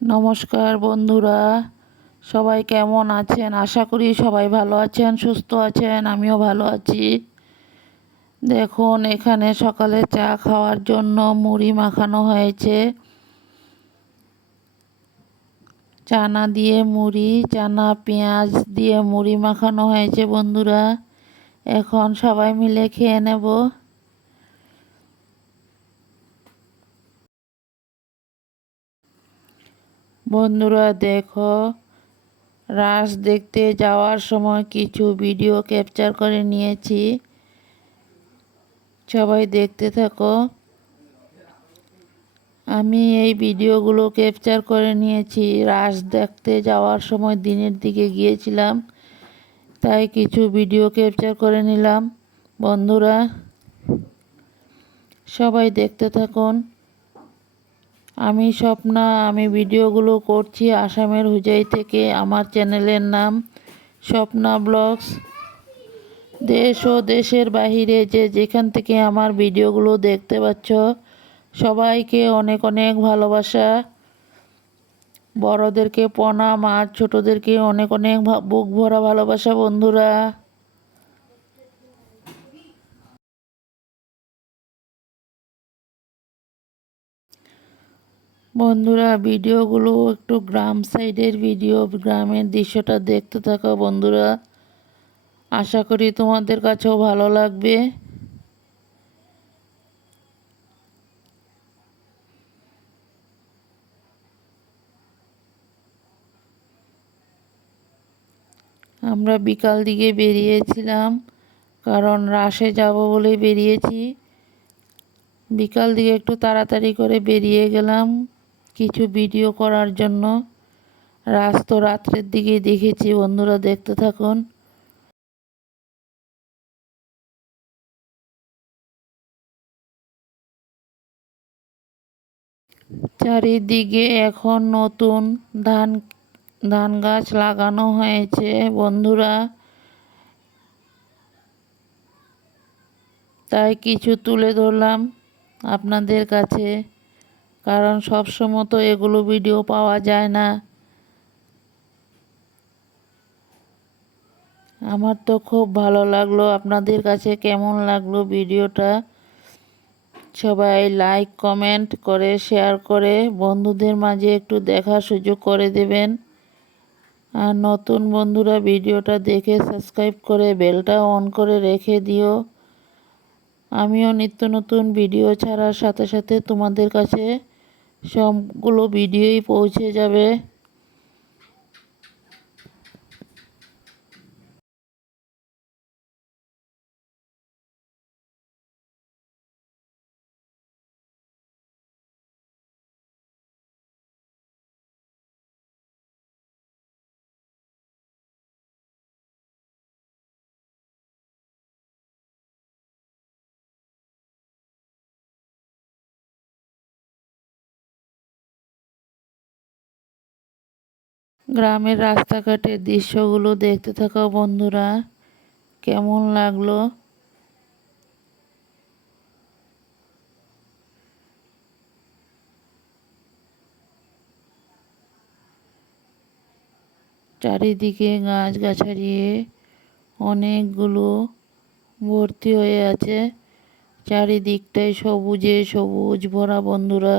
নমস্কার বন্ধুরা, সবাই কেমন আছেন? আশা করি সবাই ভালো আছেন, সুস্থ আছেন, আমিও ভালো আছি। দেখুন, এখানে সকালে চা খাওয়ার জন্য মুড়ি মাখানো হয়েছে। চানা দিয়ে মুড়ি, চানা, পেঁয়াজ দিয়ে মুড়ি মাখানো হয়েছে বন্ধুরা। এখন সবাই মিলে খেয়ে নেব। বন্ধুরা দেখো রাস দেখতে যাওয়ার সময় কিছু ভিডিও ক্যাপচার করে নিয়েছি। সবাই দেখতে থাকো। আমি এই ভিডিওগুলো ক্যাপচার করে নিয়েছি। রাস দেখতে যাওয়ার সময় দিনের দিকে গিয়েছিলাম, তাই কিছু ভিডিও ক্যাপচার করে নিলাম। বন্ধুরা, সবাই দেখতে থাকুন। আমি স্বপ্না, আমি ভিডিওগুলো করছি আসামের হুজাই থেকে। আমার চ্যানেলের নাম স্বপ্না ব্লগস। দেশ ও দেশের বাহিরে যে যেখান থেকে আমার ভিডিওগুলো দেখতে পাচ্ছ, সবাইকে অনেক অনেক ভালোবাসা। বড়দেরকে প্রণাম আর ছোটোদেরকে অনেক অনেক বুক ভরা ভালোবাসা, বন্ধুরা। বন্ধুরা, ভিডিওগুলো একটু গ্রাম সাইডের ভিডিও, গ্রামের দৃশ্যটা দেখতে থাকো বন্ধুরা। আশা করি তোমাদের কাছেও ভালো লাগবে। আমরা বিকাল দিকে বেরিয়েছিলাম, কারণ রাসে যাব বলে বেরিয়েছি। বিকাল দিকে একটু তাড়াতাড়ি করে বেরিয়ে গেলাম। কিছু ভিডিও করার জন্য রাস তো রাত্রের দিকে দেখেছি। বন্ধুরা, দেখতে থাকুন। চারিদিকে এখন নতুন ধান ধান গাছ লাগানো হয়েছে। বন্ধুরা, তাই কিছু তুলে ধরলাম আপনাদের কাছে। কারণ সব সময় তো এগুলো ভিডিও পাওয়া যায় না। আমার তো খুব ভালো লাগল। আপনাদের কাছে কেমন লাগল ভিডিওটা সবাই লাইক কমেন্ট করে শেয়ার করে, বন্ধুদের মাঝে একটু দেখার সুযোগ করে দেবেন। আর নতুন বন্ধুরা ভিডিওটা দেখে সাবস্ক্রাইব করে বেলটা অন করে রেখে দিও। আমিও নিত্য নতুন ভিডিও ছাড়ার সাথে সাথে তোমাদের কাছে সবগুলো ভিডিওই পৌঁছে যাবে। গ্রামের রাস্তাঘাটের দৃশ্যগুলো দেখতে থাকা বন্ধুরা, কেমন লাগল? চারিদিকে গাছ অনেকগুলো ভর্তি হয়ে আছে। চারিদিকটাই সবুজে সবুজ ভরা বন্ধুরা।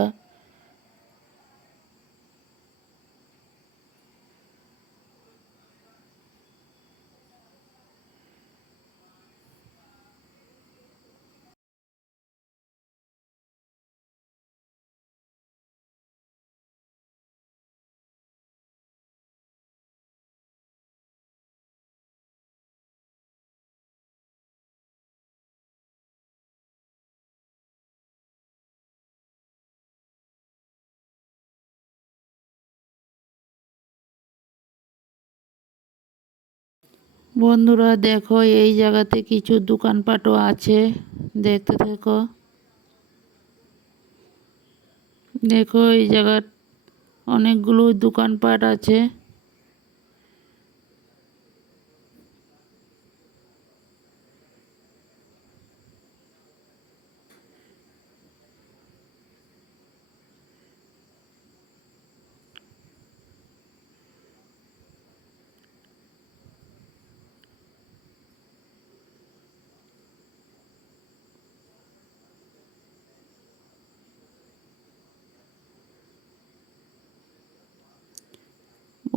বন্ধুরা দেখো, এই জায়গাতে কিছু দোকানপাটও আছে। দেখতে থাকো। দেখো, এই জায়গার অনেকগুলো দোকানপাট আছে।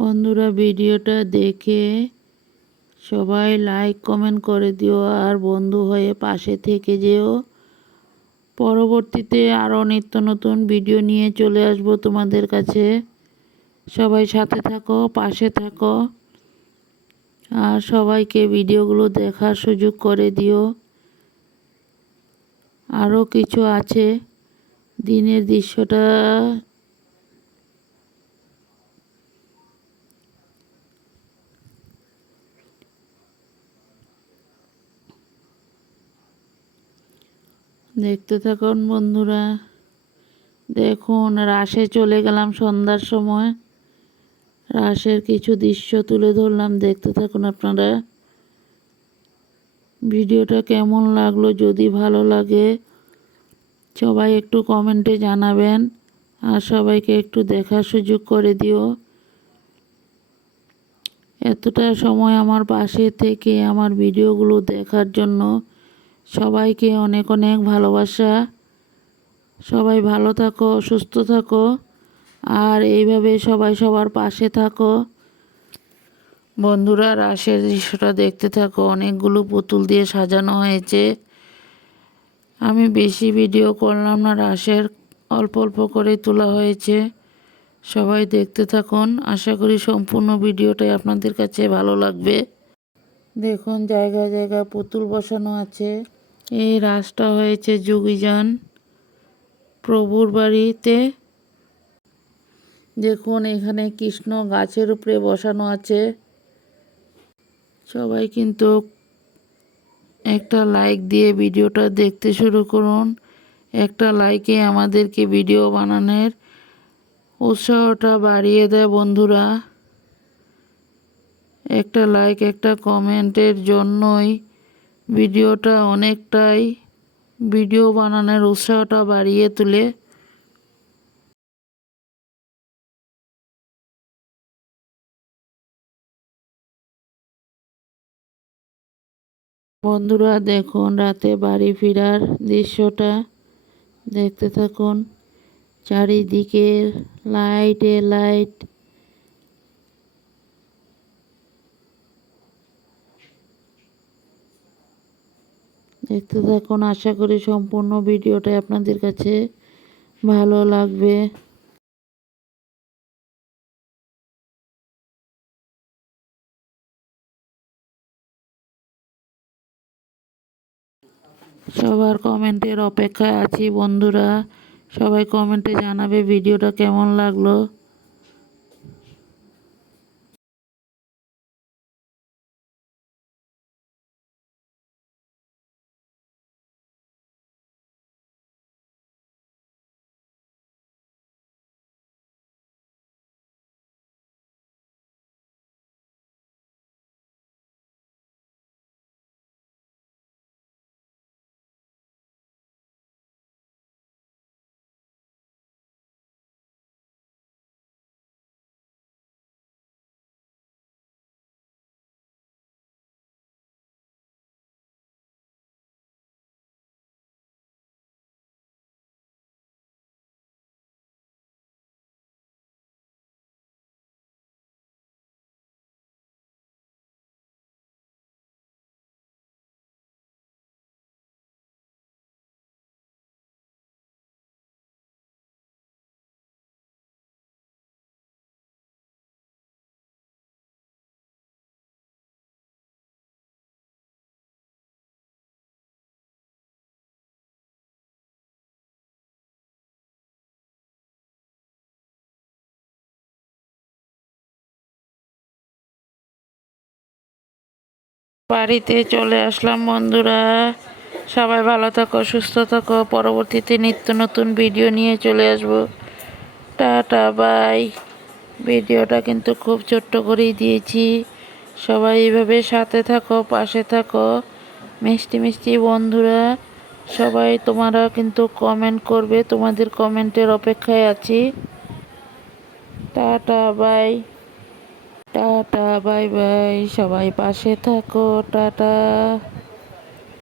বন্ধুরা ভিডিওটা দেখে সবাই লাইক কমেন্ট করে দিও আর বন্ধু হয়ে পাশে থেকে যেও। পরবর্তীতে আরও নিত্য নতুন ভিডিও নিয়ে চলে আসব তোমাদের কাছে। সবাই সাথে থাকো, পাশে থাকো আর সবাইকে ভিডিওগুলো দেখার সুযোগ করে দিও। আরও কিছু আছে। দিনের দৃশ্যটা দেখতে থাকুন বন্ধুরা। দেখুন, রাসে চলে গেলাম সন্ধ্যার সময়। রাসের কিছু দৃশ্য তুলে ধরলাম, দেখতে থাকুন আপনারা। ভিডিওটা কেমন লাগল, যদি ভালো লাগে সবাই একটু কমেন্টে জানাবেন আর সবাইকে একটু দেখার সুযোগ করে দিও। এতটা সময় আমার পাশে থেকে আমার ভিডিওগুলো দেখার জন্য সবাইকে অনেক অনেক ভালোবাসা। সবাই ভালো থাকো, সুস্থ থাকো, আর এইভাবে সবাই সবার পাশে থাকো। বন্ধুরা রাসের দৃশ্যটা দেখতে থাকো। অনেকগুলো পুতুল দিয়ে সাজানো হয়েছে। আমি বেশি ভিডিও করলাম না রাসের অল্প অল্প করে তোলা হয়েছে। সবাই দেখতে থাকুন। আশা করি সম্পূর্ণ ভিডিওটাই আপনাদের কাছে ভালো লাগবে। দেখুন জায়গায় জায়গায় পুতুল বসানো আছে। এই রাসটা হয়েছে যোগীজান প্রভুর বাড়িতে। দেখুন এখানে কৃষ্ণ গাছের উপরে বসানো আছে। সবাই কিন্তু একটা লাইক দিয়ে ভিডিওটা দেখতে শুরু করুন। একটা লাইকে আমাদেরকে ভিডিও বানানোর উৎসাহটা বাড়িয়ে দেয় বন্ধুরা। একটা লাইক একটা কমেন্টের জন্যই ভিডিওটা অনেকটাই ভিডিও বানানোর উৎসাহটা বাড়িয়ে তোলে। বন্ধুরা দেখুন, রাতে বাড়ি ফেরার দৃশ্যটা দেখতে থাকুন। চারিদিকে লাইটে লাইট দেখতে থাকুন। আশা করি সম্পূর্ণ ভিডিওটা আপনাদের কাছে ভালো লাগবে। সবার কমেন্টের অপেক্ষায় আছি বন্ধুরা। সবাই কমেন্টে জানাবে ভিডিওটা কেমন লাগল। বাড়িতে চলে আসলাম, বন্ধুরা। সবাই ভালো থাকো, সুস্থ থাকো। পরবর্তীতে নিত্য নতুন ভিডিও নিয়ে চলে আসব। Tata, bye. ভিডিওটা কিন্তু খুব ছোট্ট করেই দিয়েছি। সবাই এইভাবে সাথে থাকো, পাশে থাকো। মিষ্টি মিষ্টি বন্ধুরা, সবাই তোমরা কিন্তু কমেন্ট করবে। তোমাদের কমেন্টের অপেক্ষায় আছি। Tata, bye. Tata bye bye সবাই পাশে থাকো টাটা।